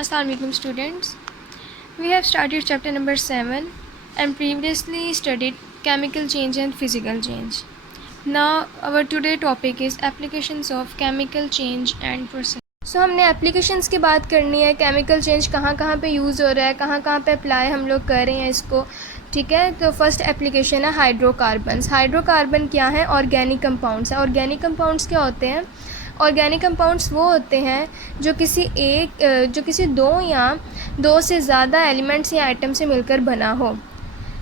Assalamu alaikum students. We have started chapter number 7 and previously studied chemical change and physical change. Now our today topic is applications of chemical change and process. So हमने applications की बात करनी है, chemical change कहाँ कहाँ पे use हो रहा है, कहाँ कहाँ पे apply हम लोग कर रहे हैं इसको, ठीक है। तो फर्स्ट एप्लीकेशन है हाइड्रोकार्बन्स। हाइड्रोकार्बन क्या है? ऑर्गेनिक कंपाउंड्स है। ऑर्गेनिक कंपाउंड्स क्या होते हैं? ऑर्गेनिक कंपाउंड्स वो होते हैं जो किसी दो या दो से ज़्यादा एलिमेंट्स या आइटम से मिलकर बना हो।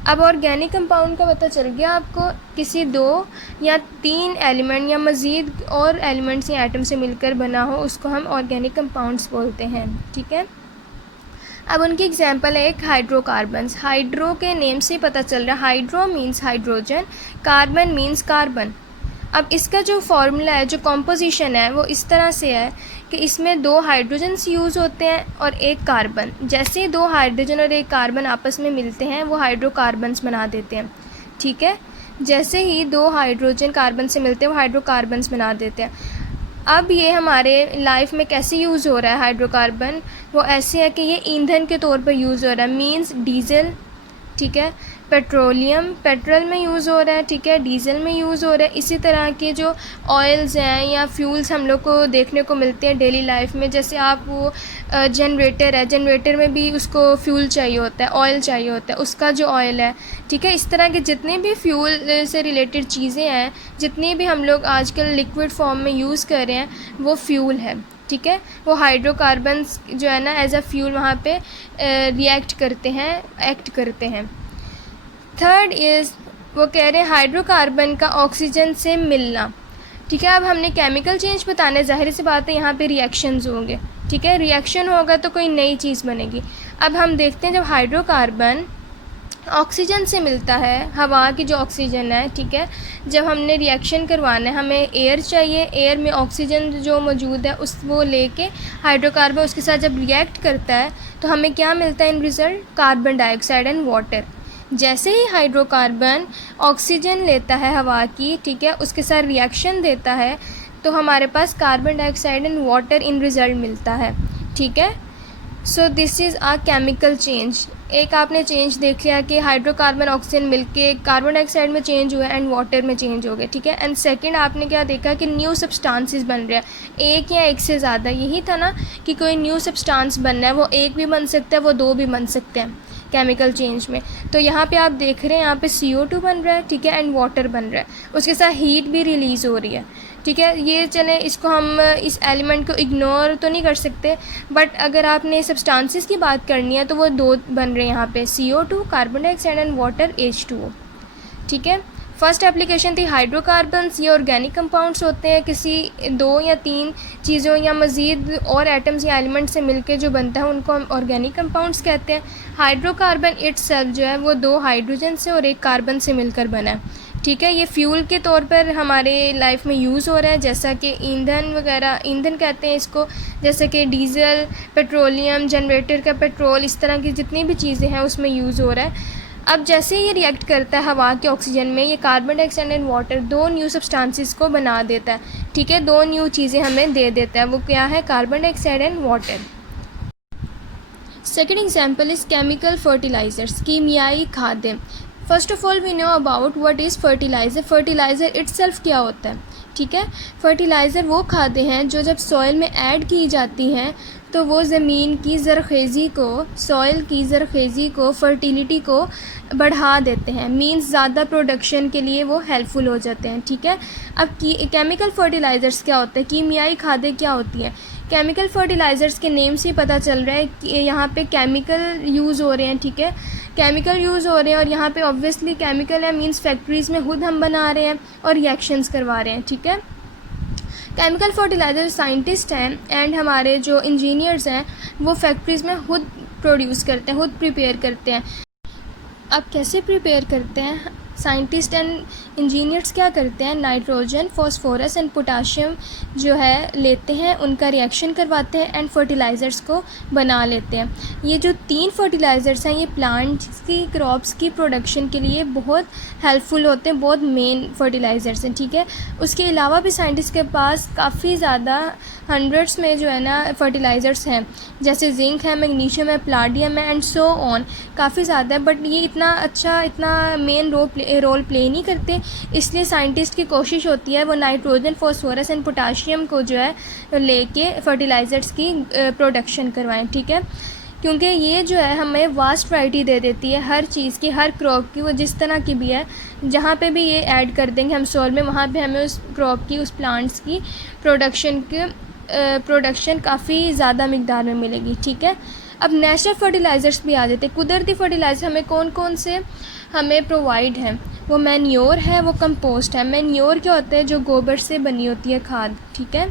अब ऑर्गेनिक कंपाउंड का पता चल गया आपको, किसी दो या तीन एलिमेंट या मज़ीद और एलिमेंट्स या आइटम से मिलकर बना हो, उसको हम ऑर्गेनिक कंपाउंड्स बोलते हैं, ठीक है। अब उनकी एग्जांपल है एक हाइड्रोकार्बन्स। हाइड्रो के नेम से पता चल रहा है, hydro means hydrogen, carbon means carbon. अब इसका जो फार्मूला है, जो कॉम्पोजिशन है, वो इस तरह से है कि इसमें दो हाइड्रोजन्स यूज़ होते हैं और एक कार्बन। जैसे ही दो हाइड्रोजन और एक कार्बन आपस में मिलते हैं वो हाइड्रोकार्बन्स बना देते हैं, ठीक है। जैसे ही दो हाइड्रोजन कार्बन से मिलते हैं वो हाइड्रोकार्बन्स बना देते हैं। अब ये हमारे लाइफ में कैसे यूज़ हो रहा है हाइड्रोकार्बन? वो ऐसे है कि ये ईंधन के तौर पर यूज़ हो रहा है, मींस डीज़ल, ठीक है। पेट्रोलियम, पेट्रोल में यूज़ हो रहा है, ठीक है, डीज़ल में यूज़ हो रहा है। इसी तरह के जो ऑयल्स हैं या फ्यूल्स हम लोग को देखने को मिलते हैं डेली लाइफ में, जैसे आप वो जनरेटर है, जनरेटर में भी उसको फ्यूल चाहिए होता है, ऑयल चाहिए होता है, उसका जो ऑयल है, ठीक है। इस तरह के जितने भी फ्यूल से रिलेटेड चीज़ें हैं, जितनी भी हम लोग आजकल लिक्विड फॉर्म में यूज़ कर रहे हैं, वो फ्यूल है, ठीक है। वो हाइड्रोकार्बन्स जो है ना एज अ फ्यूल वहाँ पे रिएक्ट करते हैं, एक्ट करते हैं। थर्ड इज़, वो कह रहे हैं हाइड्रोकार्बन का ऑक्सीजन से मिलना, ठीक है। अब हमने केमिकल चेंज बताना है, ज़ाहिर सी बात है यहाँ पे रिएक्शंस होंगे, ठीक है। रिएक्शन होगा तो कोई नई चीज़ बनेगी। अब हम देखते हैं जब हाइड्रोकार्बन ऑक्सीजन से मिलता है, हवा की जो ऑक्सीजन है, ठीक है, जब हमने रिएक्शन करवाना है, हमें एयर चाहिए, एयर में ऑक्सीजन जो मौजूद है उस वो लेके हाइड्रोकार्बन उसके साथ जब रिएक्ट करता है तो हमें क्या मिलता है in result? Carbon dioxide and water. जैसे ही हाइड्रोकार्बन ऑक्सीजन लेता है हवा की, ठीक है, उसके साथ रिएक्शन देता है तो हमारे पास carbon dioxide and water in result मिलता है, ठीक है। So this is a chemical change. एक आपने चेंज देख लिया कि हाइड्रोकार्बन ऑक्सीजन मिलके कार्बन डाइऑक्साइड में चेंज हुआ एंड वाटर में चेंज हो गया, ठीक है। एंड सेकंड आपने क्या देखा कि न्यू सब्सटेंसेस बन रहे हैं, एक या एक से ज़्यादा। यही था ना कि कोई न्यू सब्सटेंस बनना है, वो एक भी बन सकता है, वो दो भी बन सकते हैं केमिकल चेंज में। तो यहाँ पे आप देख रहे हैं यहाँ पे CO2 बन रहा है, ठीक है, एंड वाटर बन रहा है, उसके साथ हीट भी रिलीज़ हो रही है, ठीक है। ये चले, इसको हम इस एलिमेंट को इग्नोर तो नहीं कर सकते, बट अगर आपने सब्सटेंसेस की बात करनी है तो वो दो बन रहे हैं यहाँ पे, CO2 carbon dioxide and water H2O, ठीक है। फर्स्ट एप्लीकेशन थी हाइड्रोकार्बन्स। ये ऑर्गेनिक कंपाउंड्स होते हैं, किसी दो या तीन चीज़ों या मज़ीद और एटम्स या एलिमेंट से मिलके जो बनता है उनको हम ऑर्गेनिक कंपाउंड्स कहते हैं। हाइड्रोकार्बन इटसेल्फ जो है वो दो हाइड्रोजन से और एक कार्बन से मिलकर बना है, ठीक है। ये फ्यूल के तौर पर हमारे लाइफ में यूज़ हो रहा है, जैसा कि ईंधन वगैरह, ईंधन कहते हैं इसको, जैसे कि डीज़ल, पेट्रोलियम, जनरेटर का पेट्रोल, इस तरह की जितनी भी चीज़ें हैं उसमें यूज़ हो रहा है। अब जैसे ही ये रिएक्ट करता है हवा के ऑक्सीजन में, ये कार्बन डाइऑक्साइड एंड वाटर दो न्यू सब्सटेंसेस को बना देता है, ठीक है, दो न्यू चीज़ें हमें दे देता है। वो क्या है? Carbon dioxide and water. Second example is chemical fertilizers, कीमियाई खाद्य। First of all we know about what is fertilizer. Fertilizer itself क्या होता है, ठीक है। फर्टिलाइज़र वो खाद्य हैं जो जब सॉइल में ऐड की जाती हैं तो वो ज़मीन की ज़रख़ेज़ी को, सॉइल की ज़रख़ेज़ी को, फर्टिलिटी को बढ़ा देते हैं, मींस ज़्यादा प्रोडक्शन के लिए वो हेल्पफुल हो जाते हैं, ठीक है। अब केमिकल फर्टिलाइज़र्स क्या होते हैं, कीमियाई खादें क्या होती हैं? केमिकल फर्टिलाइज़र्स के नेम से पता चल रहा है कि यहाँ पे केमिकल यूज़ हो रहे हैं, ठीक है, केमिकल यूज़ हो रहे हैं। और यहाँ पे ऑब्वियसली केमिकल है, मींस फैक्ट्रीज़ में खुद हम बना रहे हैं और रिएक्शंस करवा रहे हैं, ठीक है। केमिकल फर्टिलाइज़र साइंटिस्ट हैं एंड हमारे जो इंजीनियर्स हैं वो फैक्ट्रीज़ में खुद प्रोड्यूस करते हैं, खुद प्रिपेयर करते हैं। अब कैसे प्रिपेयर करते हैं? साइंटिस्ट एंड इंजीनियर्स क्या करते हैं, नाइट्रोजन, फॉस्फोरस एंड पोटाशियम जो है लेते हैं, उनका रिएक्शन करवाते हैं एंड फर्टिलाइज़र्स को बना लेते हैं। ये जो 3 फर्टिलाइज़र्स हैं ये प्लांट्स की क्रॉप्स की प्रोडक्शन के लिए बहुत हेल्पफुल होते हैं, बहुत मेन फर्टिलाइज़र्स हैं, ठीक है। उसके अलावा भी साइंटिस्ट के पास काफ़ी ज़्यादा हंड्रेड्स में जो है ना फर्टिलाइज़र्स हैं, जैसे जिंक है, मैग्नीशियम है, प्लाडियम है एंड सो ऑन, काफ़ी ज़्यादा है। बट ये इतना मेन रोल प्ले नहीं करते, इसलिए साइंटिस्ट की कोशिश होती है वो नाइट्रोजन, फॉस्फोरस एंड पोटाशियम को जो है लेके फर्टिलाइज़र्स की प्रोडक्शन करवाएं, ठीक है। क्योंकि ये जो है हमें वास्ट वैरायटी दे देती है हर चीज़ की, हर क्रॉप की, वो जिस तरह की भी है, जहाँ पे भी ये ऐड कर देंगे हम सॉइल में, वहाँ पे हमें उस क्रॉप की, उस प्लांट्स की प्रोडक्शन काफ़ी ज़्यादा मिकदार में मिलेगी, ठीक है। अब नेचुरल फर्टिलाइज़र्स भी आ जाते हैं। कुदरती फर्टिलाइज़र हमें कौन कौन से हमें प्रोवाइड हैं, वो मैन्योर है, वो कंपोस्ट है। मैन्योर क्या होता है, जो गोबर से बनी होती है खाद, ठीक है।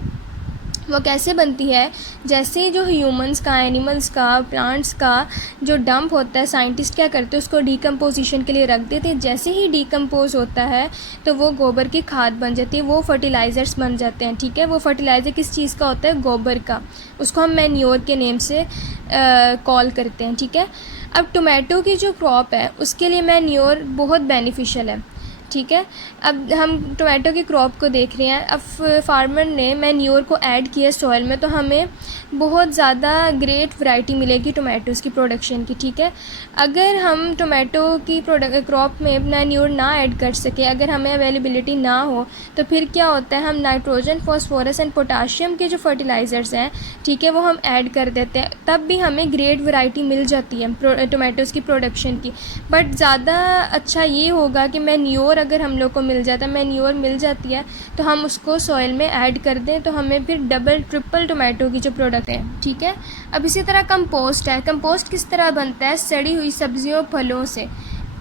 वो कैसे बनती है, जैसे ही जो ह्यूमंस का, एनिमल्स का, प्लांट्स का जो डंप होता है, साइंटिस्ट क्या करते हैं उसको डिकम्पोजिशन के लिए रख देते हैं। जैसे ही डिकम्पोज होता है तो वो गोबर की खाद बन जाती है, वो फर्टिलाइज़र्स बन जाते हैं, ठीक है। वो फर्टिलाइज़र किस चीज़ का होता है, गोबर का, उसको हम मैन्योर के नेम से कॉल करते हैं, ठीक है। अब टोमेटो की जो क्रॉप है उसके लिए मैन्योर बहुत बेनिफिशियल है, ठीक है। अब हम टोमेटो की क्रॉप को देख रहे हैं, अब फार्मर ने मैन्योर को ऐड किया सॉइल में, तो हमें बहुत ज़्यादा ग्रेट वैरायटी मिलेगी टोमेटोज़ की प्रोडक्शन की, ठीक है। अगर हम टोमेटो की क्रॉप में मैन्योर ना ऐड कर सके, अगर हमें अवेलेबिलिटी ना हो, तो फिर क्या होता है, हम नाइट्रोजन, फॉस्फोरस एंड पोटाशियम के जो फर्टिलाइज़र्स हैं, ठीक है, वो हम ऐड कर देते हैं, तब भी हमें ग्रेट वैरायटी मिल जाती है टोमेटोज़ की प्रोडक्शन की। बट ज़्यादा अच्छा ये होगा कि मैन्योर अगर हम लोग को मिल जाता है, मैन्योर मिल जाती है, तो हम उसको सॉइल में ऐड कर दें, तो हमें फिर डबल ट्रिपल टोमेटो की जो प्रोडक्ट है, ठीक है। अब इसी तरह कंपोस्ट है। कंपोस्ट किस तरह बनता है, सड़ी हुई सब्जियों फलों से,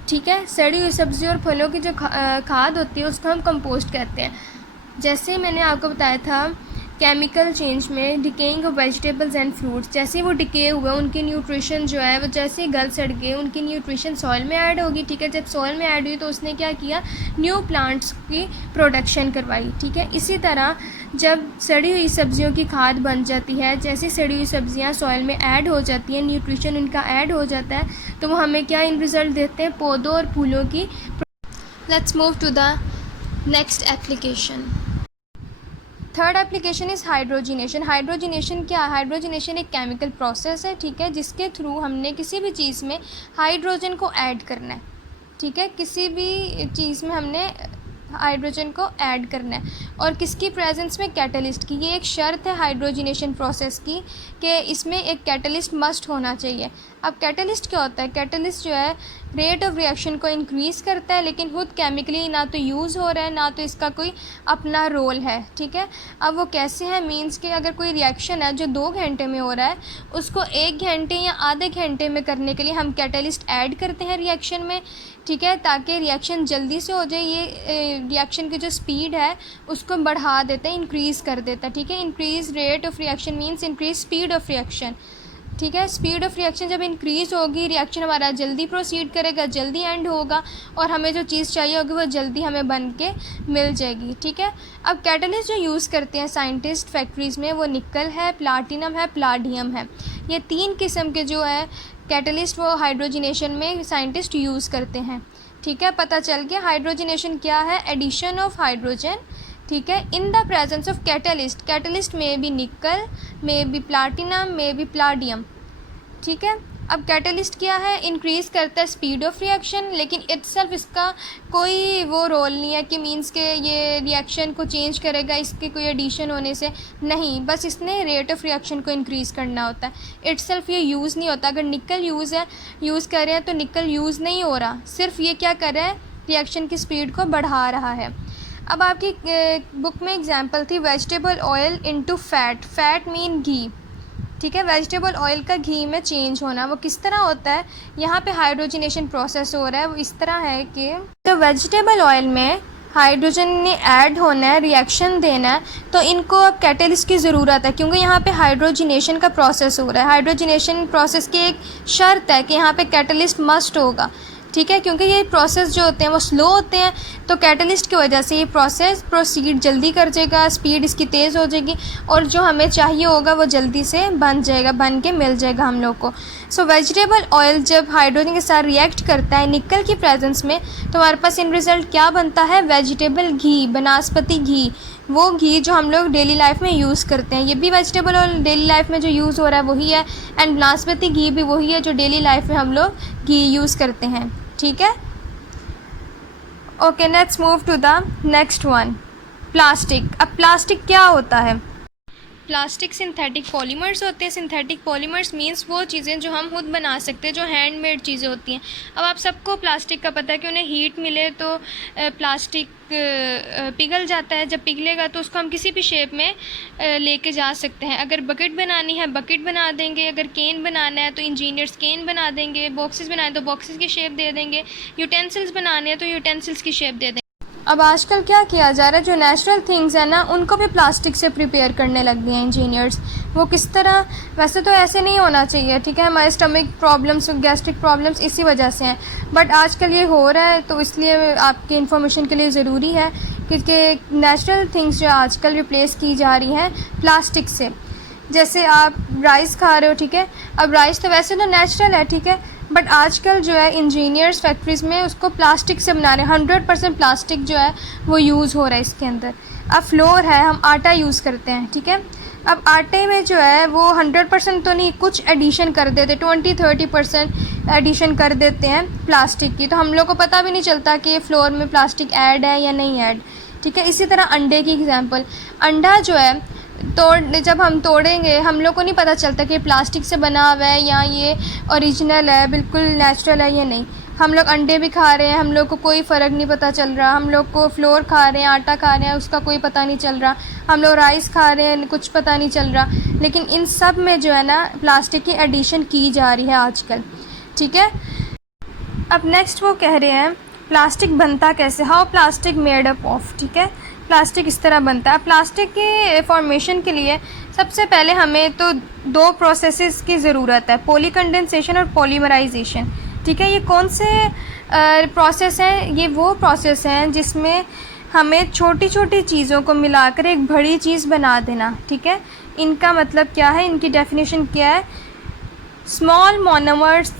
ठीक है। सड़ी हुई सब्जियों और फलों की जो खाद होती है उसको हम कंपोस्ट कहते हैं। जैसे मैंने आपको बताया था केमिकल चेंज में, decaying of vegetables and fruits, जैसे वो डिके हुए उनकी न्यूट्रिशन जो है वो जैसे ही गल सड़ गए, उनकी न्यूट्रिशन सॉइल में ऐड होगी, ठीक है। जब सॉइल में ऐड हुई तो उसने क्या किया, न्यू प्लांट्स की प्रोडक्शन करवाई, ठीक है। इसी तरह जब सड़ी हुई सब्जियों की खाद बन जाती है, जैसे सड़ी हुई सब्जियां सॉइल में ऐड हो जाती हैं, न्यूट्रिशन उनका ऐड हो जाता है, तो वो हमें क्या इन रिज़ल्ट देते हैं, पौधों और फूलों की। Let's move to the next application. Third application is hydrogenation. Hydrogenation क्या है, हाइड्रोजिनेशन एक केमिकल प्रोसेस है, ठीक है, जिसके थ्रू हमने किसी भी चीज़ में हाइड्रोजन को ऐड करना है, ठीक है। किसी भी चीज़ में हमने हाइड्रोजन को ऐड करना है, और किसकी प्रेजेंस में, कैटलिस्ट की। ये एक शर्त है हाइड्रोजिनेशन प्रोसेस की कि इसमें एक कैटलिस्ट मस्ट होना चाहिए। अब कैटलिस्ट क्या होता है, कैटलिस्ट जो है रेट ऑफ रिएक्शन को इंक्रीज़ करता है, लेकिन खुद केमिकली ना तो यूज़ हो रहा है, ना तो इसका कोई अपना रोल है, ठीक है। अब वो कैसे है, मींस कि अगर कोई रिएक्शन है जो 2 घंटे में हो रहा है, उसको 1 घंटे या आधे घंटे में करने के लिए हम कैटलिस्ट ऐड करते हैं रिएक्शन में, ठीक है, ताकि रिएक्शन जल्दी से हो जाए। ये रिएक्शन की जो स्पीड है उसको बढ़ा देता है, इंक्रीज़ कर देता है, ठीक है। Increase rate of reaction means increase speed of reaction, ठीक है। स्पीड ऑफ रिएक्शन जब इंक्रीज़ होगी, रिएक्शन हमारा जल्दी प्रोसीड करेगा, जल्दी एंड होगा, और हमें जो चीज़ चाहिए होगी वो जल्दी हमें बन के मिल जाएगी, ठीक है। अब कैटलिस्ट जो यूज़ करते हैं साइंटिस्ट फैक्ट्रीज़ में, वो निकल है, प्लाटिनम है, प्लाडियम है। ये 3 किस्म के जो है कैटलिस्ट वो हाइड्रोजिनेशन में साइंटिस्ट यूज़ करते हैं, ठीक है। पता चल गया हाइड्रोजिनेशन क्या है, एडिशन ऑफ हाइड्रोजन, ठीक है, in the presence of catalyst. Catalyst में भी निकल, में भी प्लाटिनम, में भी प्लाडियम, ठीक है। अब कैटलिस्ट क्या है, इंक्रीज़ करता है स्पीड ऑफ रिएक्शन, लेकिन इटसेल्फ इसका कोई वो रोल नहीं है कि मींस के ये रिएक्शन को चेंज करेगा इसके कोई एडिशन होने से, नहीं, बस इसने रेट ऑफ रिएक्शन को इंक्रीज़ करना होता है, इटसेल्फ ये यूज़ नहीं होता। अगर निकल यूज़ कर रहे हैं तो निकल यूज़ नहीं हो रहा, सिर्फ ये क्या कर रहा है, रिएक्शन की स्पीड को बढ़ा रहा है। अब आपकी बुक में एग्जांपल थी vegetable oil into fat, fat mean घी, ठीक है। वेजिटेबल ऑयल का घी में चेंज होना, वो किस तरह होता है, यहाँ पे हाइड्रोजिनेशन प्रोसेस हो रहा है, वो इस तरह है कि तो वेजिटेबल ऑयल में हाइड्रोजन ने ऐड होना है, रिएक्शन देना है, तो इनको अब कैटलिस्ट की ज़रूरत है, क्योंकि यहाँ पे हाइड्रोजिनेशन का प्रोसेस हो रहा है। हाइड्रोजिनेशन प्रोसेस की एक शर्त है कि यहाँ पे कैटलिस्ट मस्ट होगा, ठीक है, क्योंकि ये प्रोसेस जो होते हैं वो स्लो होते हैं, तो कैटलिस्ट की वजह से ये प्रोसेस प्रोसीड जल्दी कर जाएगा, स्पीड इसकी तेज़ हो जाएगी और जो हमें चाहिए होगा वो जल्दी से बन जाएगा, बन के मिल जाएगा हम लोग को। सो वेजिटेबल ऑयल जब हाइड्रोजन के साथ रिएक्ट करता है निकल की प्रेजेंस में, तो हमारे पास इन रिज़ल्ट क्या बनता है, वेजिटेबल घी, वनस्पति घी, वो घी जो हम लोग डेली लाइफ में यूज़ करते हैं। ये भी वेजिटेबल ऑयल डेली लाइफ में जो यूज़ हो रहा है वही है, एंड वनस्पति घी भी वही है जो डेली लाइफ में हम लोग घी यूज़ करते हैं। ठीक है, okay, let's move to the next one, plastic. अब प्लास्टिक क्या होता है? प्लास्टिक सिंथेटिक पॉलीमर्स होते हैं। सिंथेटिक पॉलीमर्स मींस वो चीज़ें जो हम खुद बना सकते हैं, जो हैंडमेड चीज़ें होती हैं। अब आप सबको प्लास्टिक का पता है कि उन्हें हीट मिले तो प्लास्टिक पिघल जाता है। जब पिघलेगा तो उसको हम किसी भी शेप में लेके जा सकते हैं। अगर बकेट बनानी है बकेट बना देंगे, अगर केन बनाना है तो इंजीनियर्स केन बना देंगे, बॉक्सेस बनाए तो बॉक्सेस की शेप दे देंगे, यूटेंसिल्स बनाने हैं तो यूटेंसिल्स की शेप दे देंगे। अब आजकल क्या किया जा रहा है, जो नेचुरल थिंग्स है ना उनको भी प्लास्टिक से प्रिपेयर करने लग गए हैं इंजीनियर्स। वो किस तरह, वैसे तो ऐसे नहीं होना चाहिए, ठीक है, हमारे स्टमक प्रॉब्लम्स, गैस्ट्रिक प्रॉब्लम्स इसी वजह से हैं, बट आजकल ये हो रहा है तो इसलिए आपकी इन्फॉर्मेशन के लिए ज़रूरी है क्योंकि नेचुरल थिंग्स जो आजकल रिप्लेस की जा रही हैं प्लास्टिक से। जैसे आप राइस खा रहे हो, ठीक है, अब राइस तो वैसे तो नेचुरल है, ठीक है, बट आजकल जो है इंजीनियर्स फैक्ट्रीज़ में उसको प्लास्टिक से बना रहे हैं। 100% प्लास्टिक जो है वो यूज़ हो रहा है इसके अंदर। अब फ्लोर है, हम आटा यूज़ करते हैं, ठीक है, अब आटे में जो है वो 100% तो नहीं, कुछ एडिशन कर देते, 20-30% एडिशन कर देते हैं प्लास्टिक की, तो हम लोग को पता भी नहीं चलता कि फ्लोर में प्लास्टिक ऐड है या नहीं ऐड। ठीक है, इसी तरह अंडे की एग्जांपल, अंडा जो है जब हम तोड़ेंगे हम लोग को नहीं पता चलता कि प्लास्टिक से बना हुआ है या ये ओरिजिनल है, बिल्कुल नेचुरल है या नहीं। हम लोग अंडे भी खा रहे हैं, हम लोग को कोई फ़र्क नहीं पता चल रहा, हम लोग को फ्लोर खा रहे हैं, आटा खा रहे हैं, उसका कोई पता नहीं चल रहा, हम लोग राइस खा रहे हैं, कुछ पता नहीं चल रहा, लेकिन इन सब में जो है ना प्लास्टिक की एडिशन की जा रही है आजकल। ठीक है, अब नेक्स्ट वो कह रहे हैं प्लास्टिक बनता कैसे, how plastic made up of. ठीक है, प्लास्टिक इस तरह बनता है। प्लास्टिक के फॉर्मेशन के लिए सबसे पहले हमें तो दो प्रोसेसेस की ज़रूरत है, पॉलीकंडेंसेशन और पॉलीमराइजेशन। ठीक है, ये कौन से प्रोसेस हैं? ये वो प्रोसेस हैं जिसमें हमें छोटी छोटी चीज़ों को मिलाकर एक बड़ी चीज़ बना देना। ठीक है, इनका मतलब क्या है, इनकी डेफिनेशन क्या है? Small monomers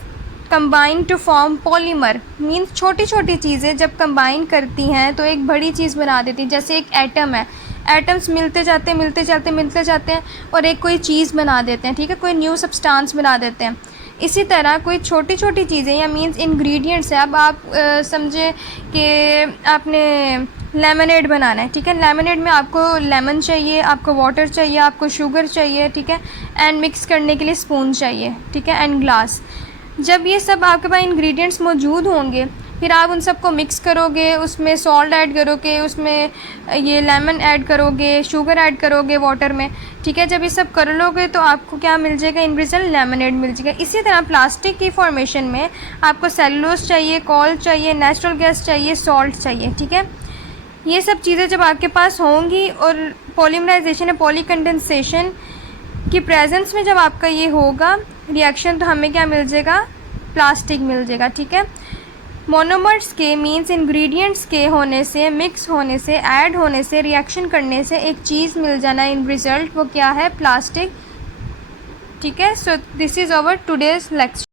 combine to form polymer, means छोटी छोटी चीज़ें जब कंबाइन करती हैं तो एक बड़ी चीज़ बना देती हैं। जैसे एक एटम है, एटम्स मिलते जाते हैं और एक कोई चीज़ बना देते हैं। ठीक है, कोई न्यू सब्सटेंस बना देते हैं। इसी तरह कोई छोटी छोटी चीज़ें या मीन्स इंग्रेडिएंट्स है। अब आप समझे कि आपने लेमनेड बनाना है, ठीक है, लेमनेड में आपको लेमन चाहिए, आपको वाटर चाहिए, आपको शुगर चाहिए, ठीक है, एंड मिक्स करने के लिए स्पून चाहिए, ठीक है, एंड ग्लास। जब ये सब आपके पास इंग्रेडिएंट्स मौजूद होंगे फिर आप उन सबको मिक्स करोगे, उसमें सॉल्ट ऐड करोगे, उसमें ये लेमन ऐड करोगे, शुगर ऐड करोगे वाटर में। ठीक है, जब ये सब कर लोगे तो आपको क्या मिल जाएगा, इन रिजल्ट लेमनेड मिल जाएगा। इसी तरह प्लास्टिक की फॉर्मेशन में आपको सेलुलोज चाहिए, कॉल चाहिए, नेचुरल गैस चाहिए, सॉल्ट चाहिए। ठीक है, ये सब चीज़ें जब आपके पास होंगी और पॉलीमराइजेशन या पॉलीकंडेंसेशन की प्रेजेंस में जब आपका ये होगा रिएक्शन, तो हमें क्या मिल जाएगा, प्लास्टिक मिल जाएगा। ठीक है, मोनोमर्स के मीन्स इंग्रेडिएंट्स के होने से, मिक्स होने से, ऐड होने से, रिएक्शन करने से एक चीज़ मिल जाना इन रिज़ल्ट, वो क्या है, प्लास्टिक। ठीक है, so this is our today's lecture.